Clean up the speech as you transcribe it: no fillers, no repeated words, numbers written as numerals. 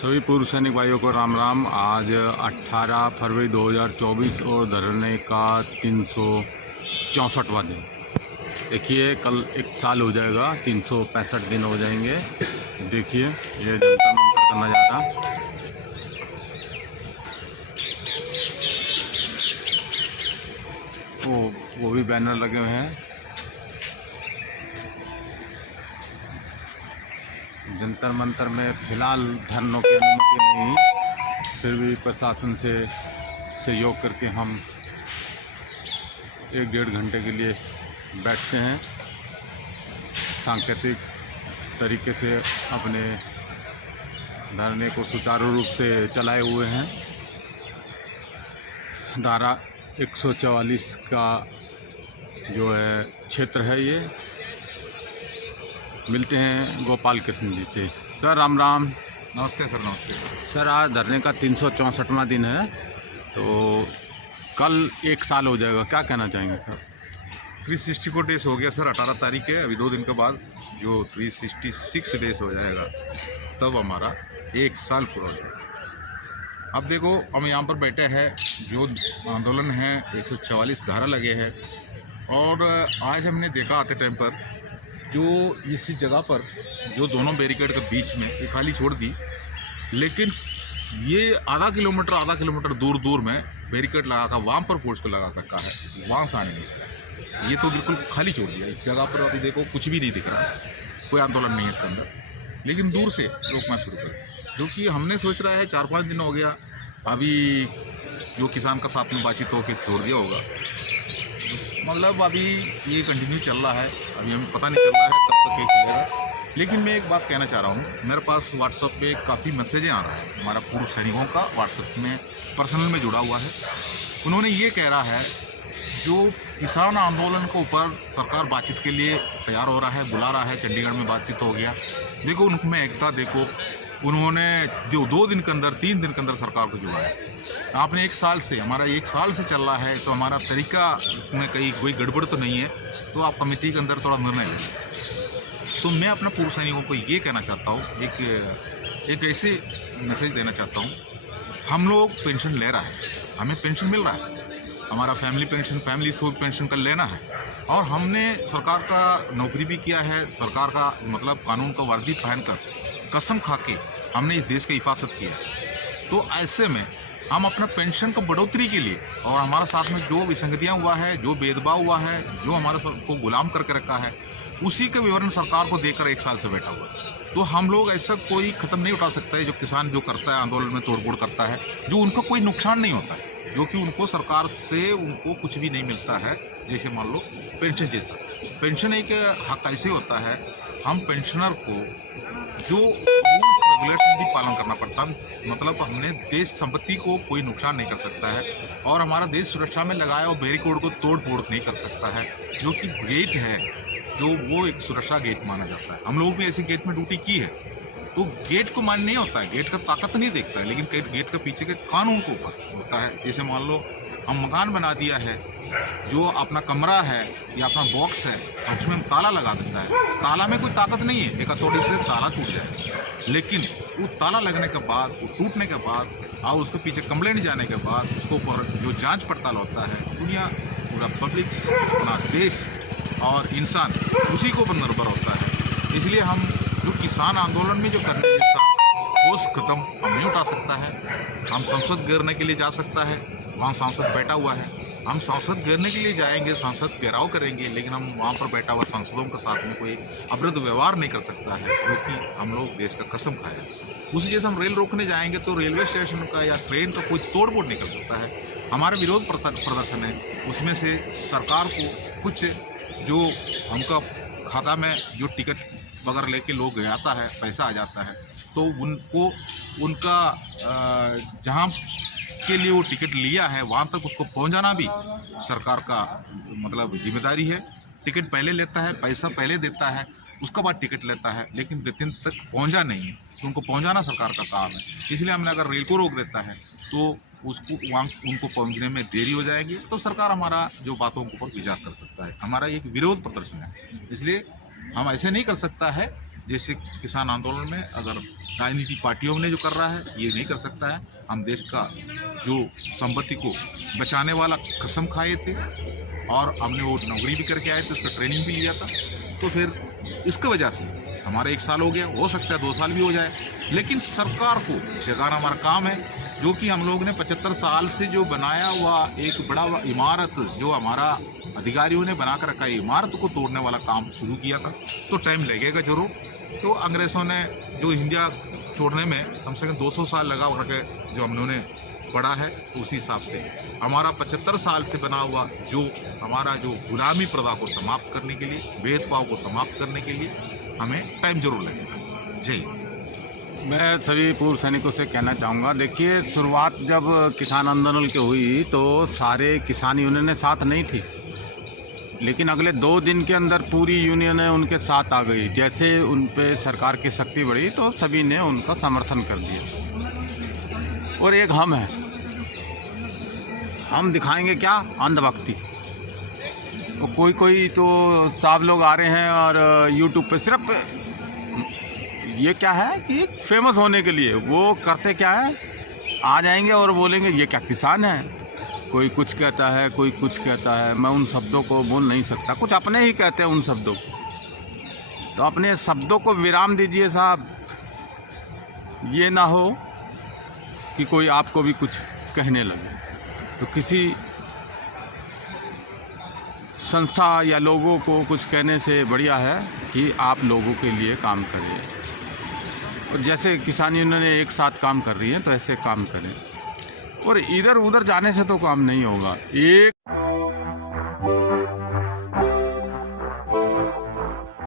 सभी पूर्व सैनिक भाइयों को राम राम। आज 18 फरवरी 2024 और धरने का 364वां दिन। देखिए कल एक साल हो जाएगा, 365 दिन हो जाएंगे। देखिए ये जंतर मंतर का नज़ारा। वो भी बैनर लगे हुए हैं। जंतर मंतर में फ़िलहाल धरनों की अनुमति नहीं, फिर भी प्रशासन से सहयोग करके हम 1-1.5 घंटे के लिए बैठते हैं। सांकेतिक तरीके से अपने धरने को सुचारू रूप से चलाए हुए हैं। धारा 144 का जो है क्षेत्र है ये। मिलते हैं गोपाल कृष्ण जी से। सर राम राम। नमस्ते सर। नमस्ते सर, आज धरने का 364वां दिन है, तो कल एक साल हो जाएगा, क्या कहना चाहेंगे सर? 364 डेज हो गया सर। 18 तारीख है, अभी 2 दिन के बाद जो 366 डेज हो जाएगा तब हमारा एक साल पूरा हो जाएगा। अब देखो हम यहाँ पर बैठे हैं, जो आंदोलन है 144 धारा लगे हैं, और आज हमने देखा आते टाइम पर जो इस जगह पर जो दोनों बैरिकेड के बीच में ये खाली छोड़ दी, लेकिन ये आधा किलोमीटर दूर में बैरिकेड लगा कर वहाँ पर फोर्स को लगा रखा है, वहाँ से आने नहीं। ये तो बिल्कुल खाली छोड़ दिया। इस जगह पर अभी देखो कुछ भी नहीं दिख रहा, कोई आंदोलन नहीं है इसके अंदर, लेकिन दूर से रोकना शुरू कर। जो कि हमने सोच रहा है 4-5 दिन हो गया, अभी जो किसान का साथ में बातचीत होकर छोड़ दिया होगा, मतलब अभी ये कंटिन्यू चल रहा है। अभी हमें पता नहीं चल रहा है कब तक ये चलेगा। लेकिन मैं एक बात कहना चाह रहा हूँ, मेरे पास व्हाट्सएप पे काफ़ी मैसेजें आ रहा है। हमारा पूर्व सैनिकों का व्हाट्सएप में पर्सनल में जुड़ा हुआ है। उन्होंने ये कह रहा है जो किसान आंदोलन के ऊपर सरकार बातचीत के लिए तैयार हो रहा है, बुला रहा है, चंडीगढ़ में बातचीत हो गया। देखो उनमें एकता देखो, उन्होंने जो 2 दिन के अंदर 3 दिन के अंदर सरकार को जुड़ा है। आपने 1 साल से, हमारा 1 साल से चल रहा है, तो हमारा तरीका में कहीं कोई गड़बड़ तो नहीं है, तो आप कमेटी के अंदर थोड़ा निर्णय लें। तो मैं अपने पूर्व सैनिकों को ये कहना चाहता हूँ, एक ऐसे मैसेज देना चाहता हूँ। हम लोग पेंशन ले रहा है, हमें पेंशन मिल रहा है, हमारा फैमिली पेंशन का लेना है, और हमने सरकार का नौकरी भी किया है, सरकार का मतलब कानून का वर्दी पहनकर कसम खा के हमने इस देश की हिफाजत की है। तो ऐसे में हम अपना पेंशन का बढ़ोतरी के लिए, और हमारे साथ में जो विसंगतियाँ हुआ है, जो भेदभाव हुआ है, जो हमारे को गुलाम करके रखा है, उसी का विवरण सरकार को देकर 1 साल से बैठा हुआ है। तो हम लोग ऐसा कोई कदम नहीं उठा सकता है जो किसान जो करता है, आंदोलन में तोड़फोड़ करता है, जो उनका कोई नुकसान नहीं होता है, जो कि उनको सरकार से उनको कुछ भी नहीं मिलता है। जैसे मान लो पेंशन जैसा, पेंशन एक हक ऐसे होता है, हम पेंशनर को जो रूल्स रेगुलेशन भी पालन करना पड़ता है। मतलब हमने देश संपत्ति को कोई नुकसान नहीं कर सकता है, और हमारा देश सुरक्षा में लगाया और बैरिकेड को तोड़ फोड़ नहीं कर सकता है। जो कि गेट है, जो वो एक सुरक्षा गेट माना जाता है। हम लोग भी ऐसे गेट में ड्यूटी की है, तो गेट को मान नहीं होता है, गेट का ताकत नहीं देखता है, लेकिन गेट के पीछे के कानून को ऊपर होता है। जैसे मान लो हम मकान बना दिया है, जो अपना कमरा है या अपना बॉक्स है, उसमें हम ताला लगा देता है। ताला में कोई ताकत नहीं है, एक हथौड़ी से ताला टूट जाए, लेकिन वो ताला लगने के बाद, वो टूटने के बाद, और उसके पीछे कंप्लेंट जाने के बाद, उसके ऊपर जो जांच पड़ताल होता है, दुनिया पूरा पब्लिक, अपना देश और इंसान उसी के ऊपर निर्भर होता है। इसलिए हम जो किसान आंदोलन में जो करने जैसा ठोस कदम हम नहीं उठा सकता है। हम संसद घेरने के लिए जा सकता है, वहाँ सांसद बैठा हुआ है, हम सांसद घेरने के लिए जाएंगे, सांसद घेराव करेंगे, लेकिन हम वहाँ पर बैठा हुआ सांसदों के साथ में कोई अभद्र व्यवहार नहीं कर सकता है, क्योंकि हम लोग देश का कसम खाए। उसी जैसे हम रेल रोकने जाएंगे तो रेलवे स्टेशन का या ट्रेन का कोई तोड़-फोड़ नहीं कर सकता है। हमारा विरोध प्रदर्शन है, उसमें से सरकार को कुछ जो उनका खाता में जो टिकट वगैरह लेके लोग आता है, पैसा आ जाता है, तो उनको उनका जहाँ के लिए वो टिकट लिया है वहाँ तक उसको पहुँचाना भी सरकार का मतलब जिम्मेदारी है। टिकट पहले लेता है, पैसा पहले देता है, उसके बाद टिकट लेता है, लेकिन व्यक्ति तक पहुँचा नहीं है, तो उनको पहुँचाना सरकार का काम है। इसलिए हमने अगर रेल को रोक देता है तो उसको वहाँ उनको पहुँचने में देरी हो जाएगी, तो सरकार हमारा जो बातों के ऊपर विचार कर सकता है। हमारा एक विरोध प्रदर्शन है, इसलिए हम ऐसे नहीं कर सकता है जैसे किसान आंदोलन में अगर राजनीतिक पार्टियों ने जो कर रहा है ये नहीं कर सकता है। हम देश का जो संपत्ति को बचाने वाला कसम खाए थे और हमने वो नौकरी भी करके आए थे, उसका ट्रेनिंग भी लिया था। तो फिर इसकी वजह से हमारा 1 साल हो गया, हो सकता है 2 साल भी हो जाए, लेकिन सरकार को जगाना हमारा काम है, जो कि हम लोग ने 75 साल से जो बनाया हुआ एक बड़ा इमारत जो हमारा अधिकारियों ने बना कर रखा है, इमारत को तोड़ने वाला काम शुरू किया था। तो टाइम लगेगा जरूर। तो अंग्रेज़ों ने जो इंडिया छोड़ने में कम से कम 200 साल लगा रखे जो हम लोगों ने पढ़ा है, तो उसी हिसाब से हमारा 75 साल से बना हुआ जो हमारा जो गुलामी प्रथा को समाप्त करने के लिए, भेदभाव को समाप्त करने के लिए हमें टाइम जरूर लगेगा। जय हिंद। मैं सभी पूर्व सैनिकों से कहना चाहूँगा, देखिए शुरुआत जब किसान आंदोलन की हुई तो सारे किसान यूनियनें साथ नहीं थी, लेकिन अगले 2 दिन के अंदर पूरी यूनियनें उनके साथ आ गई। जैसे उन पे सरकार की शक्ति बढ़ी तो सभी ने उनका समर्थन कर दिया। और एक हम हैं, हम दिखाएंगे क्या? अंधभक्ति। और कोई तो साहब लोग आ रहे हैं और यूट्यूब पे सिर्फ ये क्या है कि फेमस होने के लिए वो करते क्या है, आ जाएंगे और बोलेंगे ये क्या किसान है। कोई कुछ कहता है, कोई कुछ कहता है। मैं उन शब्दों को बोल नहीं सकता, कुछ अपने ही कहते हैं उन शब्दों को। तो अपने शब्दों को विराम दीजिए साहब, ये ना हो कि कोई आपको भी कुछ कहने लगे। तो किसी संस्था या लोगों को कुछ कहने से बढ़िया है कि आप लोगों के लिए काम करें। और जैसे किसान यूनियन एक साथ काम कर रही है तो ऐसे काम करें, और इधर उधर जाने से तो काम नहीं होगा। एक